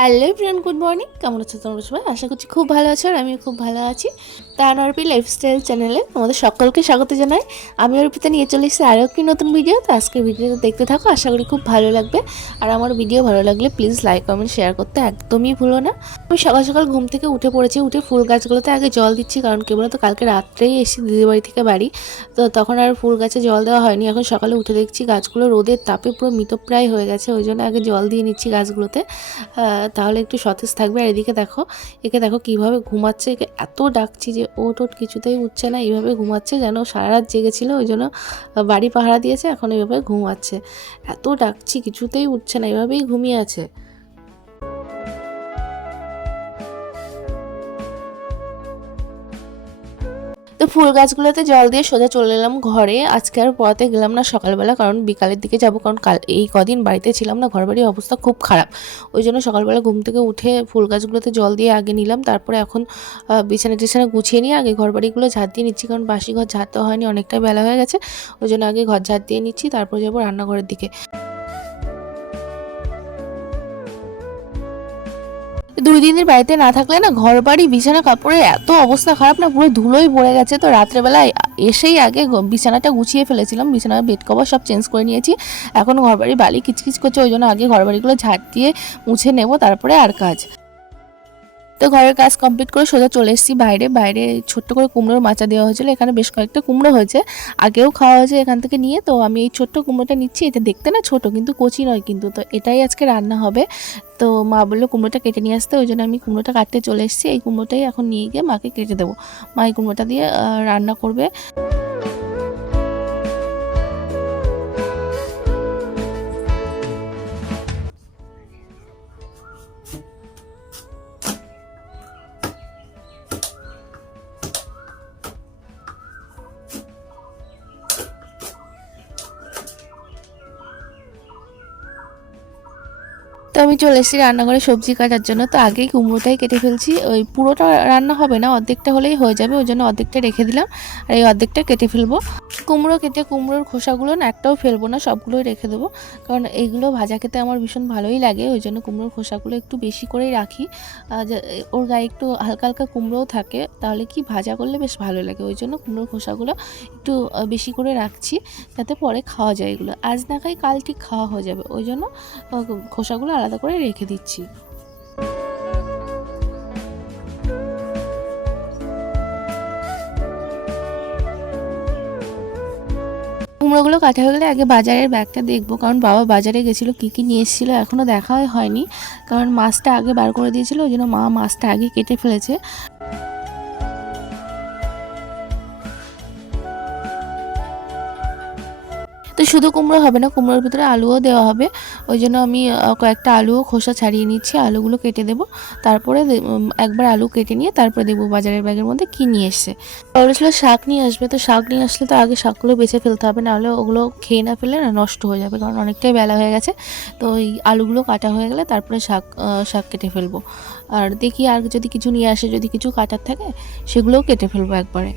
Hello friend good morning. কেমন আছো তোমরা সবাই? আশা করছি খুব ভালো আছো আর আমিও খুব ভালো আছি। তানআরপি লাইফস্টাইল চ্যানেলে তোমাদের সকলকে স্বাগত জানাই। আমি অর্পিতা, নিয়ে চলে এসেছি আরও একটি নতুন ভিডিও তো। আজকের ভিডিওটা দেখতে থাকো, আশা করি খুব ভালো লাগবে। আর আমার ভিডিও ভালো লাগলে প্লিজ লাইক কমেন্ট শেয়ার করতে একদমই ভুলো না। আমি সকাল সকাল ঘুম থেকে উঠে পড়েছি, উঠে ফুল গাছগুলোতে আগে জল দিচ্ছি, কারণ কেবল তো কালকে রাত্রেই এসেছি দিদির বাড়ি থেকে বাড়ি। তো তখন আর ফুল গাছে জল দেওয়া হয়নি। এখন সকালে উঠে দেখছি গাছগুলো রোদের তাপে পুরো মৃতপ্রায় হয়ে গেছে, ওই জন্য আগে জল দিয়ে নিচ্ছি গাছগুলোতে। তাহলে একটু সতেজ থাকবে। আর এদিকে দেখো, একে দেখো কীভাবে ঘুমাচ্ছে। একে এত ডাকছি যে ও টোট কিছুতেই উঠছে না। এইভাবে ঘুমাচ্ছে যেন সারা রাত জেগেছিলো, ওই জন্য বাড়ি পাহারা দিয়েছে, এখন এইভাবে ঘুমাচ্ছে। এত ডাকছি, কিছুতেই উঠছে না এভাবেই ঘুমিয়ে আছে। তো ফুল গাছগুলোতে জল দিয়ে সোজা চলে এলাম ঘরে। আজকে আর পড়াতে গেলাম না সকালবেলা, কারণ বিকালের দিকে যাব, কারণ কাল এই কদিন বাড়িতে ছিলাম না ঘর বাড়ির অবস্থা খুব খারাপ। ওই জন্য সকালবেলা ঘুম থেকে উঠে ফুল গাছগুলোতে জল দিয়ে আগে নিলাম, তারপরে এখন বিছানা টিছানা গুছিয়ে নিয়ে আগে ঘর বাড়িগুলো ঝাড় দিয়ে নিচ্ছি, কারণ বাসি ঘর ঝাড়তে হয়নি অনেকটা বেলা হয়ে গেছে। ওই জন্য আগে ঘর ঝাড় দিয়ে নিচ্ছি, তারপর যাব রান্নাঘরের দিকে। দুই দিনের বাড়িতে না থাকলে না ঘর বাড়ি বিছানা, কাপড়ের এত অবস্থা খারাপ না, পুরো ধুলোই পড়ে গেছে। তো রাত্রেবেলায় এসেই আগে বিছানাটা গুছিয়ে ফেলেছিলাম। বিছানার বেড কভার সব চেঞ্জ করে নিয়েছি। এখন ঘর বাড়ি বালি কিচকিচ করছে, ওই জন্য আগে ঘর বাড়িগুলো ঝাড় দিয়ে মুছে নেব, তারপরে আর কাজ। তো ঘরের কাজ কমপ্লিট করে সোজা চলে এসেছি বাইরে। বাইরে ছোট্ট করে কুমড়োর মাচা দেওয়া হয়েছিল, এখানে বেশ কয়েকটা কুমড়ো হয়েছে। আগেও খাওয়া হয়েছে এখান থেকে নিয়ে, তো আমি এই ছোট্ট কুমড়োটা নিচ্ছি। এটা দেখতে না ছোট, কিন্তু কচি নয় কিন্তু, তো এটাই আজকে রান্না হবে। তো মা বলল কুমড়োটা কেটে নিয়ে আসতে, ওই জন্য আমি কুমড়োটা কাটতে চলে এসেছি। এই কুমড়োটাই এখন নিয়ে গিয়ে মাকে কেটে দেবো। মা এই কুমড়োটা দিয়ে রান্না করবে। তো আমি চলে এসেছি রান্নাঘরে সবজি কাটার জন্য। তো আগেই কুমড়োটাই কেটে ফেলছি। ওই পুরোটা রান্না হবে না, অর্ধেকটা হলেই হয়ে যাবে, ওই জন্য অর্ধেকটা রেখে দিলাম। আর এই অর্ধেকটা কেটে ফেলব। কুমড়ো কেটে কুমড়োর খোসাগুলো না একটাও ফেলব না, সবগুলোই রেখে দেবো। কারণ এইগুলো ভাজা খেতে আমার ভীষণ ভালোই লাগে, ওই জন্য কুমড়োর খোসাগুলো একটু বেশি করেই রাখি। ওর গায়ে একটু হালকা হালকা কুমড়োও থাকে, তাহলে কি ভাজা করলে বেশ ভালো লাগে। ওই জন্য কুমড়োর খোসাগুলো একটু বেশি করে রাখছি, যাতে পরে খাওয়া যায় এগুলো। আজ না খাই কাল ঠিক খাওয়া হয়ে যাবে। ওই জন্য খোসাগুলো আলাদা করে রেখে দিচ্ছি। কুমড়োগুলো কাটা হয়ে গেলে আগে বাজারের ব্যাগটা দেখব, কারণ বাবা বাজারে গেছিল, কী কী নিয়ে এসেছিল এখনও দেখা হয়নি। কারণ মাছটা আগে বার করে দিয়েছিল, ওই জন্য মা মাছটা আগে কেটে ফেলেছে। শুধু কুমড়ো হবে না, কুমড়োর ভিতরে আলুও দেওয়া হবে। ওই জন্য আমি কয়েকটা আলুও খোসা ছাড়িয়ে নিচ্ছি, আলুগুলো কেটে দেবো। তারপরে একবার আলু কেটে নিয়ে তারপরে দেখব বাজারের ব্যাগের মধ্যে কী নিয়ে এসছে। বলেছিল শাক নিয়ে আসবে, তো শাক নিয়ে আসলে তো আগে শাকগুলো বেছে ফেলতে হবে নাহলে ওগুলো খেয়ে না ফেলে না নষ্ট হয়ে যাবে, কারণ অনেকটাই বেলা হয়ে গেছে। তো ওই আলুগুলো কাটা হয়ে গেলে তারপরে শাক শাক কেটে ফেলব। আর দেখি আর যদি কিছু নিয়ে আসে, যদি কিছু কাটার থাকে, সেগুলোও কেটে ফেলব একবারে।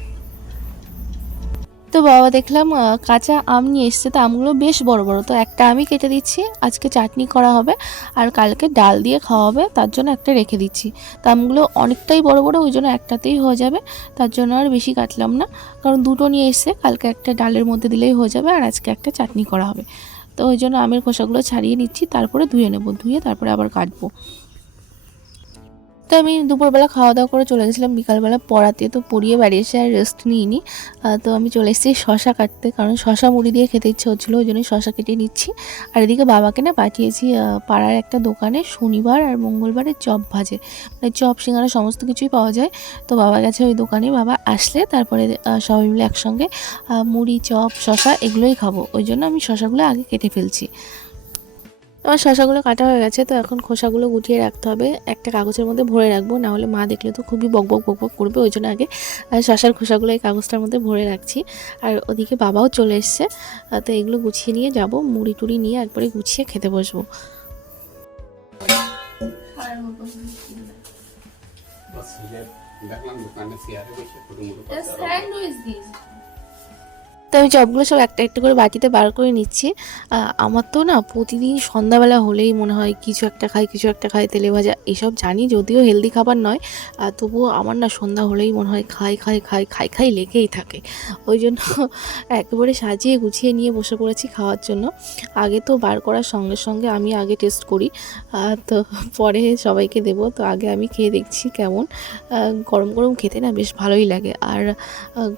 তো বাবা দেখলাম কাঁচা আম নিয়ে এসছে, তো আমগুলো বেশ বড় বড়। তো একটা আমি কেটে দিচ্ছি, আজকে চাটনি করা হবে আর কালকে ডাল দিয়ে খাওয়া হবে, তার জন্য একটা রেখে দিচ্ছি। তো আমগুলো অনেকটাই বড় বড়, ওই জন্য একটাতেই হয়ে যাবে, তার জন্য আর বেশি কাটলাম না। কারণ দুটো নিয়ে এসছে, কালকে একটা ডালের মধ্যে দিলেই হয়ে যাবে আর আজকে একটা চাটনি করা হবে। তো ওই জন্য আমের খোসাগুলো ছাড়িয়ে নিচ্ছি, তারপরে ধুয়ে নেব, ধুয়ে তারপরে আবার কাটবো। তো আমি দুপুরবেলা খাওয়া দাওয়া করে চলে গেছিলাম। বিকালবেলা পড়াতে তো পড়িয়ে বাড়ি এসে আর রেস্ট নিইনি। তো আমি চলে এসেছি শশা কাটতে। কারণ শশা মুড়ি দিয়ে খেতে ইচ্ছে হচ্ছিল, ওই জন্যই শশা কেটে নিচ্ছি। আর এদিকে বাবাকে না পাঠিয়েছি পাড়ার একটা দোকানে শনিবার আর মঙ্গলবারে চপ ভাজে। মানে চপ, সিঙ্গারা সমস্ত কিছুই পাওয়া যায়। তো বাবা গেছে ওই দোকানে বাবা আসলে তারপরে সবাই মিলে একসঙ্গে মুড়ি, চপ, শশা এগুলোই খাব। ওই জন্য আমি শশাগুলো আগে কেটে ফেলছি। আমার শশাগুলো কাটা হয়ে গেছে তো এখন খোসাগুলো গুটিয়ে রাখতে হবে। একটা কাগজের মধ্যে ভরে রাখব না হলে মা দেখলে তো খুবই বক বক বক বক করবে ওই জন্য আগে শশার খোসাগুলো এই কাগজটার মধ্যে ভরে রাখছি। আর ওদিকে বাবাও চলে এসছে তো এগুলো গুছিয়ে নিয়ে যাব মুড়ি টুড়ি নিয়ে একবারে গুছিয়ে খেতে বসবো। দেখলাম দোকানে তো আমি চপগুলো সব একটা একটা করে বাটিতে বার করে নিচ্ছি। আমার তো না প্রতিদিন সন্ধ্যাবেলা হলেই মনে হয় কিছু একটা খাই, কিছু একটা খাই, তেলে ভাজা এসব জানি, যদিও হেলদি খাবার নয়। তবুও আমার না সন্ধ্যা হলেই মনে হয় খাই খাই খাই খাই খাই লেগেই থাকে। ওই জন্য একেবারে সাজিয়ে গুছিয়ে নিয়ে বসে পড়েছি খাওয়ার জন্য। আগে তো বার করার সঙ্গে সঙ্গে আমি আগে টেস্ট করি। তো পরে সবাইকে দেবো। তো আগে আমি খেয়ে দেখছি কেমন। গরম গরম খেতে না বেশ ভালোই লাগে। আর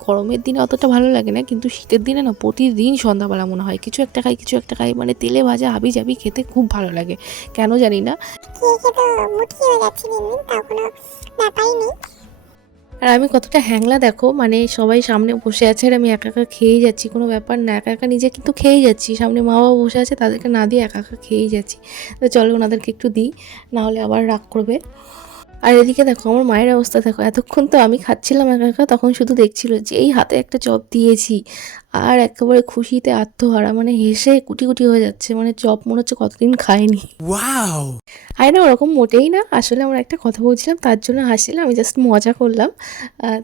গরমের দিনে অতটা ভালো লাগে না, কিন্তু শীতের দিনে না প্রতিদিন সন্ধ্যাবেলা মনে হয়। কিছু একটা খাই, কিছু একটা খাই মানে তেলে ভাজা হাবি জাবি খেতে খুব ভালো লাগে। কেন জানি না। আর আমি কতটা হ্যাংলা দেখো মানে সবাই সামনে বসে আছে আর আমি একা একা খেয়েই যাচ্ছি, কোনো ব্যাপার না। একা একা নিজে কিন্তু খেয়েই যাচ্ছি। সামনে মা বাবা বসে আছে, তাদেরকে না দিয়ে একা একা খেয়েই যাচ্ছি। তো চলো ওনাদেরকে একটু দিই, নাহলে আবার রাগ করবে। আর এদিকে দেখো আমার মায়ের অবস্থা দেখো এতক্ষণ তো আমি খাচ্ছিলাম একা একা তখন শুধু দেখছিল যে এই হাতে একটা চপ দিয়েছি। আর একেবারে খুশিতে আত্মহারা মানে হেসে কুটি কুটি হয়ে যাচ্ছে মানে চপ মনে হচ্ছে কতদিন খায়নি! আরে না ওরকম মোটেই না আসলে আমরা একটা কথা বলছিলাম তার জন্য হাসছিলাম আমি জাস্ট মজা করলাম।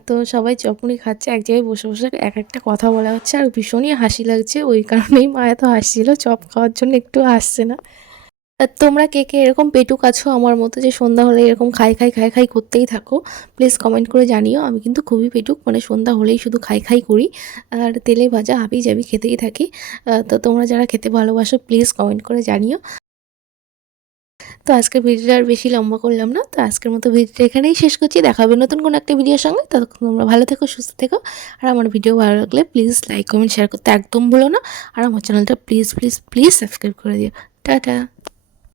তো সবাই চপমুড়ি খাচ্ছে এক জায়গায় বসে বসে এক একটা কথা বলা হচ্ছে আর ভীষণই হাসি লাগছে ওই কারণেই মা এত হাসছিল চপ খাওয়ার জন্য একটু হাসছে না। তোমরা কে কে এরকম পেটুক আছো আমার মতো যে সন্ধ্যা হলে এরকম খাই খাই খাই খাই করতেই থাকো প্লিজ কমেন্ট করে জানিও। আমি কিন্তু খুবই পেটুক মানে সন্ধ্যা হলেই শুধু খাই খাই করি। আর তেলে ভাজা হাবি জাবি খেতেই থাকি। তো তোমরা যারা খেতে ভালোবাসো প্লিজ কমেন্ট করে জানিও। তো আজকের ভিডিওটা আর বেশি লম্বা করলাম না, তো আজকের মতো ভিডিওটা এখানেই শেষ করছি। দেখা হবে নতুন কোনো একটা ভিডিওর সঙ্গে। ততক্ষণ তোমরা ভালো থেকো, সুস্থ থেকো। আর আমার ভিডিও ভালো লাগলে প্লিজ লাইক কমেন্ট শেয়ার করতে একদম ভুলো না। আর আমার চ্যানেলটা প্লিজ প্লিজ প্লিজ সাবস্ক্রাইব করে দিও। টাটা।